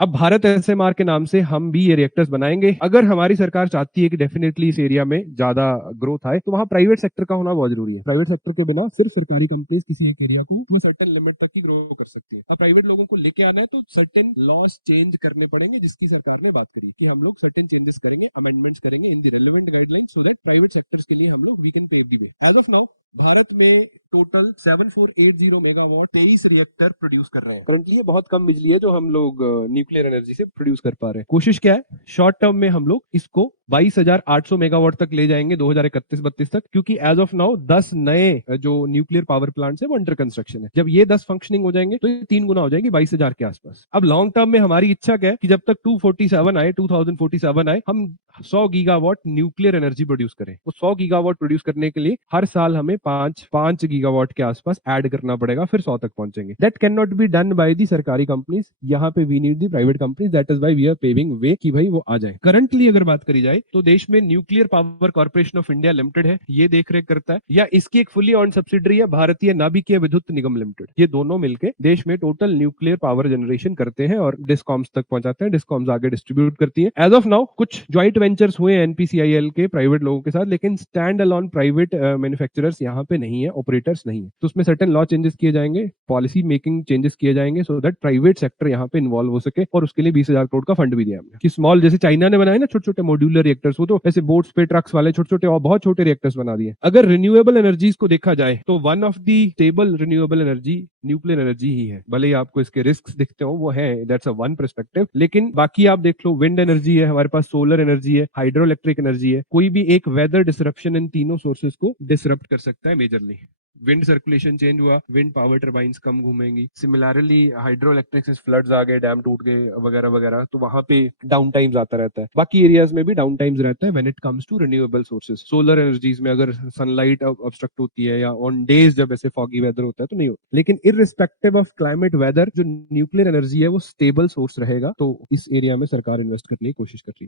अब भारत एसएमआर के नाम से हम भी ये रिएक्टर्स बनाएंगे। अगर हमारी सरकार चाहती है कि डेफिनेटली इस एरिया में ज्यादा ग्रोथ आए, तो वहाँ प्राइवेट सेक्टर का होना बहुत जरूरी है। प्राइवेट सेक्टर के बिना सिर्फ सरकारी कंपनीज किसी एक एरिया को वो सर्टेन लिमिट तक ही ग्रो कर सकती है। अब प्राइवेट लोगों को लेके आना है तो सर्टेन लॉस चेंज करने पड़ेंगे, जिसकी सरकार ने बात करी कि हम लोग सर्टेन चेंजेस करेंगे, अमेंडमेंट्स करेंगे in the relevant guidelines, so that private sectors के लिए हम लोग we can pave the way. As of now Bharat में टोटल 7480 मेगावाट 23 रिएक्टर प्रोड्यूस कर रहे हैं करंटली। ये बहुत कम बिजली है जो हम लोग न्यूक्लियर एनर्जी से प्रोड्यूस कर पा रहे हैं। कोशिश क्या है, शॉर्ट टर्म में हम लोग इसको 22,800 मेगावाट तक ले जाएंगे 2031-32 तक, क्योंकि एज ऑफ नाउ 10 नए जो न्यूक्लियर पावर प्लांट्स है वो अंडर कंस्ट्रक्शन है। जब ये 10 फंक्शनिंग हो जाएंगे तो ये 3 गुना हो जाएगी 22,000 के आसपास। अब लॉन्ग टर्म में हमारी इच्छा क्या है कि जब तक 2047 आए हम 100 गीगावाट न्यूक्लियर एनर्जी प्रोड्यूस करें। वो 100 गीगावाट प्रोड्यूस करने के लिए हर साल हमें 5 गीगावाट के आसपास ऐड करना पड़ेगा, फिर 100 तक पहुंचेंगे। That can not be done by the सरकारी कंपनीज। यहाँ पे we need the private companies, that is why we are paving way कि भाई वो आ जाए। करंटली अगर बात करी जाए तो देश में nuclear power corporation of India limited है, ये देख रेख करता है, या इसकी एक फुली ऑन सब्सिडरी है भारतीय नाभिकीय विद्युत निगम लिमिटेड। ये दोनों मिलकर देश में टोटल न्यूक्लियर पावर जनरेशन करते हैं और डिस्कॉम्स तक पहुंचाते हैं, डिस्कॉम्स आगे डिस्ट्रीब्यूट करती है। एज ऑफ नाउ कुछ ज्वाइंट वेंचर्स हुए एनपीसीआईएल के प्राइवेट लोगों के साथ, लेकिन स्टैंड अलोन प्राइवेट मैन्युफैक्चरर्स यहाँ पे नहीं है, ऑपरेटर्स नहीं है। तो उसमें सर्टेन लॉ चेंजेस किए जाएंगे, पॉलिसी मेकिंग चेंजेस किए जाएंगे, सो दैट प्राइवेट सेक्टर यहाँ पे इन्वॉल्व हो सके। और उसके लिए 20,000 करोड़ का फंड भी दिया हमने कि स्मॉल, जैसे चाइना ने बनाए ना छोटे छोटे मॉड्यूलर रिएक्टर्स, वो तो ऐसे बोट्स पे ट्रक्स वाले छोटे छोटे और बहुत छोटे रिएक्टर्स बना दिए। अगर रिन्यूएबल एनर्जीज को देखा जाए तो one of the stable renewable energy nuclear energy ही है। भले ही आपको इसके रिस्क दिखते हो, वो है, दैट्स अ वन पर्सपेक्टिव, लेकिन बाकी आप देख लो, विंड एनर्जी है हमारे पास, सोलर एनर्जी है, हाइड्रो इलेक्ट्रिक एनर्जी है। कोई भी एक वेदर डिसरप्शन इन तीनों सोर्सेज को डिसरप्ट कर सकता है मेजरली। विंड सर्कुलेशन चेंज हुआ, विंड पावर टर्बाइंस कम घूमेंगी। सिमिलरली हाइड्रो इलेक्ट्रिक से फ्लड्स आ गए, डैम टूट गए वगैरह वगैरह, तो वहां पे डाउन टाइम्स आता रहता है। बाकी एरियाज में भी डाउन टाइम्स रहता है when it comes to renewable sources. Solar energies में अगर सनलाइट ऑब्स्ट्रक्ट होती है या ऑन डेज जब ऐसे फॉगी वेदर होता है तो नहीं होता, लेकिन इररिस्पेक्टिव ऑफ क्लाइमेट वेदर जो न्यूक्लियर एनर्जी है वो स्टेबल सोर्स रहेगा। तो इस एरिया में सरकार इन्वेस्ट करने की कोशिश कर रही है।